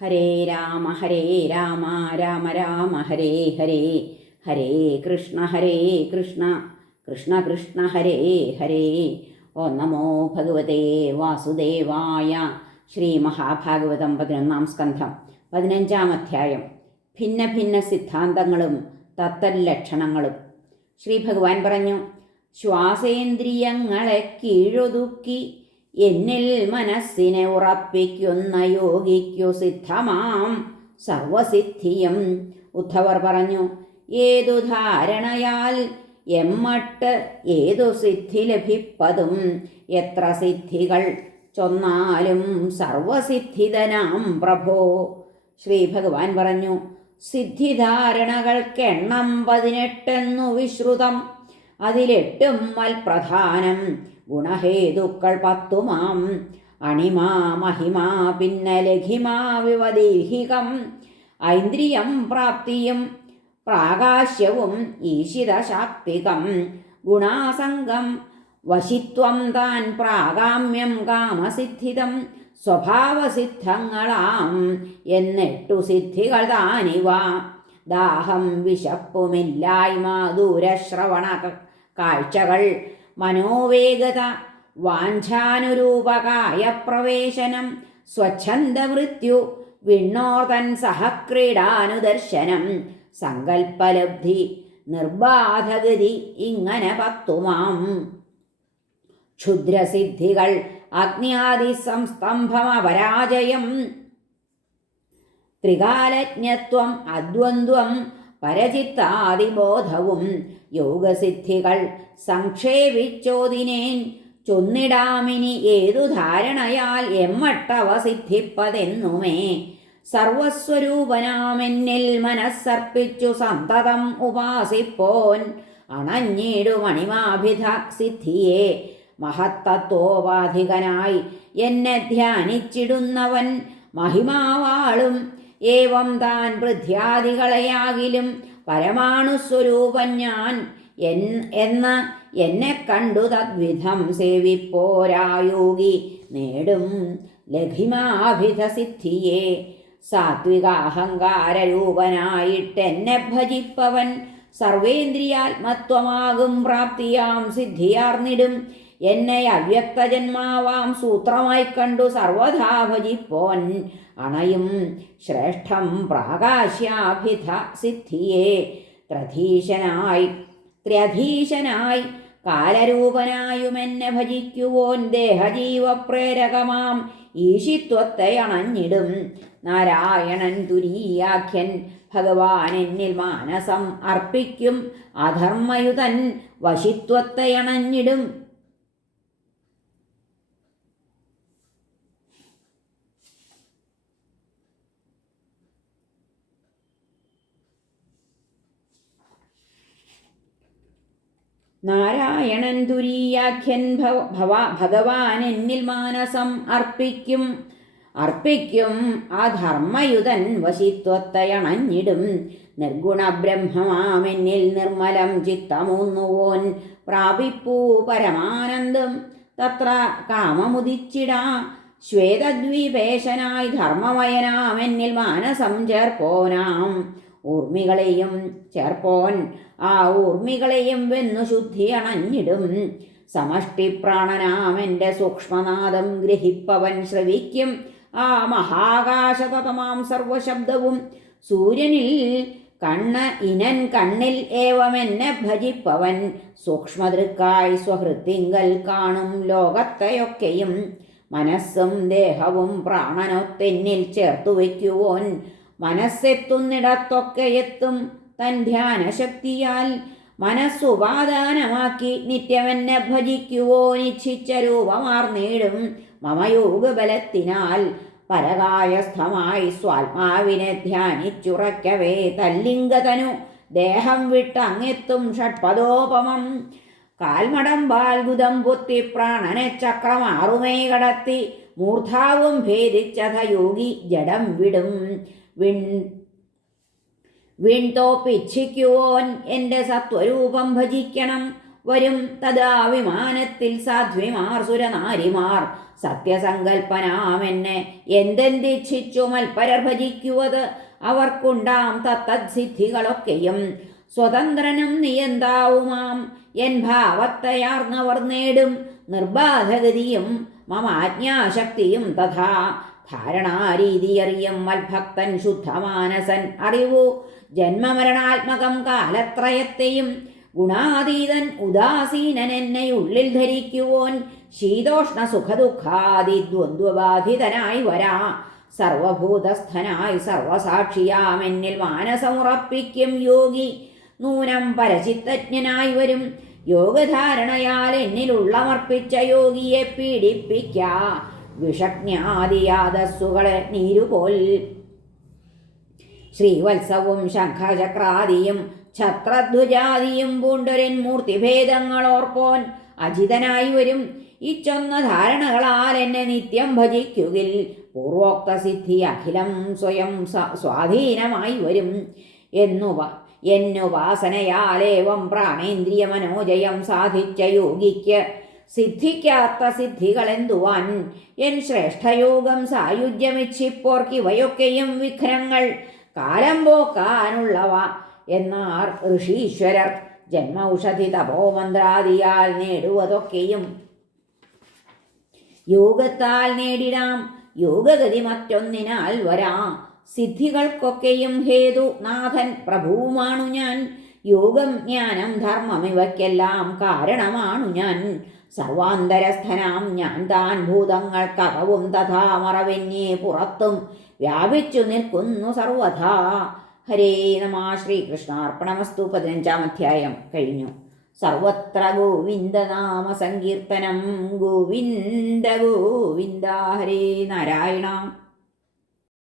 ഹരേ രാമ ഹരേ രാമ രാമ രാമ ഹരേ ഹരേ ഹരേ കൃഷ്ണ ഹരേ കൃഷ്ണ കൃഷ്ണ കൃഷ്ണ ഹരേ ഹരേ. ഓ നമോ ഭഗവതേ വാസുദേവായ ശ്രീ മഹാഭാഗവതം പതിനൊന്നാം സ്കന്ധം പതിനഞ്ചാം അധ്യായം. ഭിന്ന ഭിന്ന സിദ്ധാന്തങ്ങളും തത്തല്ലക്ഷണങ്ങളും. ശ്രീ ഭഗവാൻ പറഞ്ഞു ശ്വാസേന്ദ്രിയങ്ങളെ കീഴൊതുക്കി എന്നിൽ മനസ്സിനെ ഉറപ്പിക്കുന്ന യോഗിക്കു സിദ്ധമാം സർവസിദ്ധിയും. ഉദ്ധവർ പറഞ്ഞു ഏതു ധാരണയാൽ എമ്മട്ട് ഏതു സിദ്ധി ലഭിപ്പതും? എത്ര സിദ്ധികൾ ചൊന്നാലും സർവസിദ്ധിതനാം പ്രഭോ. ശ്രീ ഭഗവാൻ പറഞ്ഞു സിദ്ധിധാരണകൾക്കെണ്ണം പതിനെട്ടെന്നു വിശ്രുതം. അതിലെട്ടും മൽപ്രധാനം ഗുണഹേതുക്കൾ പത്തുമാം. അണിമാ മഹിമാ പിന്നെ ലഘിമാ വിവദേഹികം ഐന്ദ്രിയം പ്രാപ്തിയും പ്രാകാശ്യവും ഈശിതശാക്തികം. ഗുണാസംഗം വശിത്വം താൻ പ്രാഗാമ്യം കാമസിദ്ധിതം സ്വഭാവസിദ്ധങ്ങളാം. എന്നെട്ടു സിദ്ധികൾ താനിവ ദാഹം വിശപ്പുമില്ലായ്മ ദൂരശ്രവണ കാഴ്ചകൾ. മനോവേഗത വാഞ്ചാനുരൂപകായ പ്രവേശനം സ്വച്ഛന്ദമൃത്യു വിണ്ണോർതൻ സഹക്രീഡാനുദർശനം സങ്കൽപ്പലബ്ധി നിർബാധഗതി ഇങ്ങനെ പത്തുമാം. ക്ഷുദ്രസിദ്ധികൾ അഗ്നിയാദി സംസ്തംഭമപരാജയം ത്രികാലജ്ഞത്വം അദ്വന്ദ്വം പരചിത്താദിബോധവും യോഗസിദ്ധികൾ സംക്ഷേപിച്ചോതിനേൻ ചൊന്നിടാമിനി ഏതു ധാരണയാൽ എമ്മട്ടവ സിദ്ധിപ്പതെന്നുമേ സർവസ്വരൂപനാമെന്നിൽ മനസ്സർപ്പിച്ചു സന്തതം ഉപാസിപ്പോൻ അണഞ്ഞിടു മണിമാഭിധ സിദ്ധിയെ മഹത്തത്വോപാധികനായി എന്നെ ധ്യാനിച്ചിടുന്നവൻ മഹിമാവാളും ഏവം താൻ വൃദ്ധ്യാദികളെയാകിലും പരമാണുസ്വരൂപൻ ഞാൻ എന്ന എന്നെ കണ്ടു തദ്വിധം സേവിപ്പോരായോഗി നേടും ലഘിമാഭിധസിദ്ധിയെ. സിദ്ധിയെ സാത്വികാഹങ്കാരരൂപനായിട്ടെന്നെ ഭജിപ്പവൻ സർവേന്ദ്രിയാത്മത്വമാകും പ്രാപ്തിയാം സിദ്ധിയാർന്നിടും. എന്നെ അവ്യക്തജന്മാവാം സൂത്രമായി കണ്ടു സർവധാ ഭജിപ്പോൻ. അണയും ശ്രേഷ്ഠം പ്രാകാശ്യാഭിധ സിദ്ധിയെ. ത്രധീശനായി ത്രധീശനായി കാലരൂപനായുമെന്നെ ഭജിക്കുവോൻ ദേഹജീവപ്രേരകമാം. ഈശിത്വത്തെ അണഞ്ഞിടും നാരായണൻ തുരീയാഖ്യൻ. ഭഗവാൻ എന്നിൽ മാനസം അർപ്പിക്കും അധർമ്മയുതൻ. വശിത്വത്തെ അണഞ്ഞിടും നാരായണൻ തുരീയാഖ്യൻ ഭവ ഭഗവാൻ എന്നിൽ മാനസം അർപ്പിക്കും. അർപ്പിക്കും. ആ ധർമ്മയുതൻ വശിത്വത്തയണഞ്ഞിടും. നിർഗുണ ബ്രഹ്മമാമെന്നിൽ നിർമ്മലം ചിത്തമൂന്നുവോൻ പ്രാപിപ്പൂ പരമാനന്ദം. തത്ര കാമമുദിച്ചിടാ. ശ്വേതദ്വീപേശനായി ധർമ്മമയനാമെന്നിൽ മാനസം ചേർപ്പോനാം. ഊർമികളെയും ചേർപ്പോൻ. ആ ഊർമികളെയും വെന്നു ശുദ്ധി അണഞ്ഞിടും. സമഷ്ടി പ്രാണനാമെന്റെ സൂക്ഷ്മനാദം ഗ്രഹിപ്പവൻ ശ്രവിക്കും. ആ മഹാകാശതമാം സർവശബ്ദവും സൂര്യനിൽ കണ്ണ് ഇനൻ കണ്ണിൽ ഏവമെന്നെ ഭജിപ്പവൻ. സൂക്ഷ്മതൃക്കായി സ്വഹൃത്തിങ്കൽ കാണും ലോകത്തെയൊക്കെയും. മനസ്സും ദേഹവും പ്രാണനൊത്തെന്നിൽ ചേർത്തു വയ്ക്കുവോൻ. മനസ്സെത്തുന്നിടത്തൊക്കെ എത്തും തൻ ധ്യാനശക്തിയാൽ. മനസ്സുപാദാനമാക്കി നിത്യമെന്നെ ഭജിക്കുവോ നിച്ഛിച്ച രൂപമാർന്നീടും മമയോഗബലത്തിനാൽ. പരകായസ്ഥമായി സ്വാത്മാവിനെ ധ്യാനിച്ചുറയ്ക്കവേ തല്ലിംഗതനു ദേഹം വിട്ടങ്ങെത്തും ഷഡ്പദോപമം. കാൽമടം ബാൽഗുദം പൊത്തി പ്രാണനെ ചക്രമാറുമേ കടത്തി മൂർധാവും ഭേദിച്ചഥ യോഗി ജഡം വിടും. വിൺ വിൺതോപ്പിച്ഛിക്കുവോൻ എന്റെ സത്വരൂപം ഭജിക്കണം. വരും തഥാ വിമാനത്തിൽ സാധ്വിമാർ സുരനാരിമാർ. സത്യസങ്കൽപ്പനാമെന്നെ എന്തെന്തിച്ഛിച്ചു മൽപരർ ഭജിക്കുവത്? അവർക്കുണ്ടാം തത്തദ്സിദ്ധികളൊക്കെയും സ്വതന്ത്രനും നിയന്താവുമാം. എൻ ഭാവത്തയാർന്നവർ നേടും. നിർബാധഗതിയും മമ ആജ്ഞാശക്തിയും തഥാ ധാരണാരീതിയറിയും മൽഭക്തൻ ശുദ്ധമാനസൻ. അറിവു? ജന്മമരണാത്മകം കാലത്രയത്തെയും ഗുണാതീതൻ ഉദാസീനൻ എന്നെ ഉള്ളിൽ ധരിക്കുവോൻ. ശീതോഷ്ണ സുഖദുഃഖാദി ദ്വന്ദ്വബാധിതനായി വരാ. സർവഭൂതസ്ഥനായി സർവസാക്ഷിയാം. എന്നിൽ മാനസമുറപ്പിക്കും യോഗി. നൂനം പരചിത്തജ്ഞനായി വരും. യോഗധാരണയാൽ എന്നിലുള്ളമർപ്പിച്ച യോഗിയെ പീഡിപ്പിക്ക. വിഷജ്ഞാദിയാദസ്സുകളെ നീരുപോൽ. ശ്രീവത്സവും ശംഖചക്രാദിയും ഛത്രധ്വജാദിയും പൂണ്ടൊരൻ മൂർത്തിഭേദങ്ങളോർപ്പോൻ അജിതനായി വരും. ഇച്ചൊന്ന ധാരണകളാൽ എന്നെ നിത്യം ഭജിക്കുകിൽ. പൂർവോക്ത സിദ്ധി അഖിലം സ്വയം സ്വാധീനമായി വരും. എന്നുവ എന്നുപാസനയാലേവം പ്രാണേന്ദ്രിയ മനോജയം സാധിച്ച യോഗിക്ക്. സിദ്ധിക്കാത്ത സിദ്ധികളെന്തുവാൻ? എൻ ശ്രേഷ്ഠയോഗം സായുജ്യമിച്ചിപ്പോർക്കിവയൊക്കെയും വിഘ്നങ്ങൾ കാലം പോക്കാനുള്ളവ എന്നാർ ഋഷീശ്വരർ. ജന്മൌഷധി തപോമന്ത്രാദിയാൽ നേടുവതൊക്കെയും യോഗത്താൽ നേടിടാം. യോഗഗതി മറ്റൊന്നിനാൽ വരാ. സിദ്ധികൾക്കൊക്കെയും ഹേതു നാഥൻ പ്രഭുവുമാണു ഞാൻ. യോഗം ജ്ഞാനം ധർമ്മം ഇവയ്ക്കെല്ലാം കാരണമാണു ഞാൻ. സർവാന്തരസ്ഥനാം ഞാൻ താൻ ഭൂതങ്ങൾക്കകവും തഥാ മറവെന്നേ പുറത്തും വ്യാപിച്ചു നിൽക്കുന്നു സർവഥാ. ഹരേ നമ ശ്രീകൃഷ്ണാർപ്പണമസ്തു. പതിനഞ്ചാം അധ്യായം കഴിഞ്ഞു. സർവത്ര ഗോവിന്ദനാമ സങ്കീർത്തനം. ഗോവിന്ദ ഗോവിന്ദ ഹരേ നാരായണ.